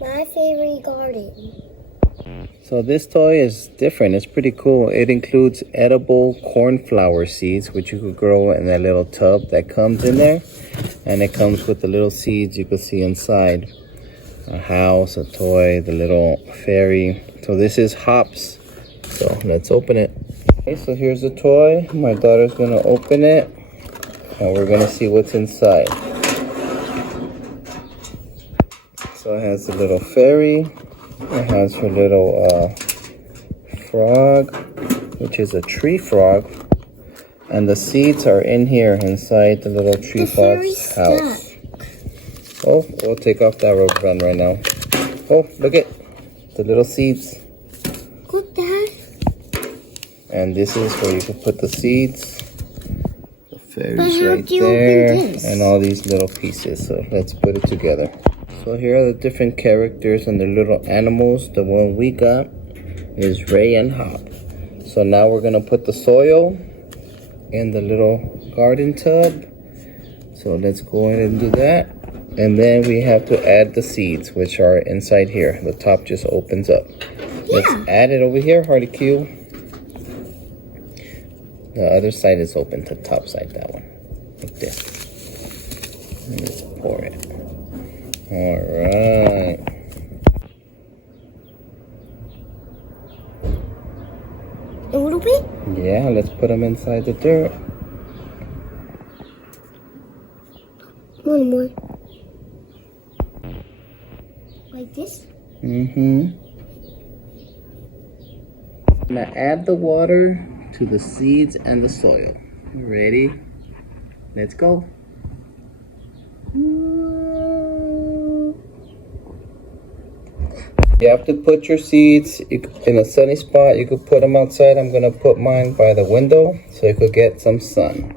My favorite garden. So this toy is different. It's pretty cool. It includes edible cornflower seeds, which you could grow in that little tub that comes in there. And it comes with the little seeds you can see inside. A house, a toy, the little fairy. So this is hops. So let's open it. Okay, so here's the toy. My daughter's gonna open it. And we're gonna see what's inside. So it has a little fairy. It has her little frog, which is a tree frog. And the seeds are in here inside the little tree frog's house. Oh, we'll take off that rubber band right now. Oh, look at the little seeds. Look, Dad. And this is where you can put the seeds. The fairy's right there. And all these little pieces. So let's put it together. So here are the different characters and the little animals. The one we got is Ray and Hop. So now we're going to put the soil in the little garden tub. So let's go ahead and do that. And then we have to add the seeds, which are inside here. The top just opens up. Let's add it over here, Hardy Q. The other side is open, the top side, that one. Like this. And let's pour it. Alright. A little bit? Yeah, let's put them inside the dirt. One more. Like this? Mm-hmm. Now add the water to the seeds and the soil. Ready? Let's go. You have to put your seeds in a sunny spot. You could put them outside. I'm going to put mine by the window so you could get some sun.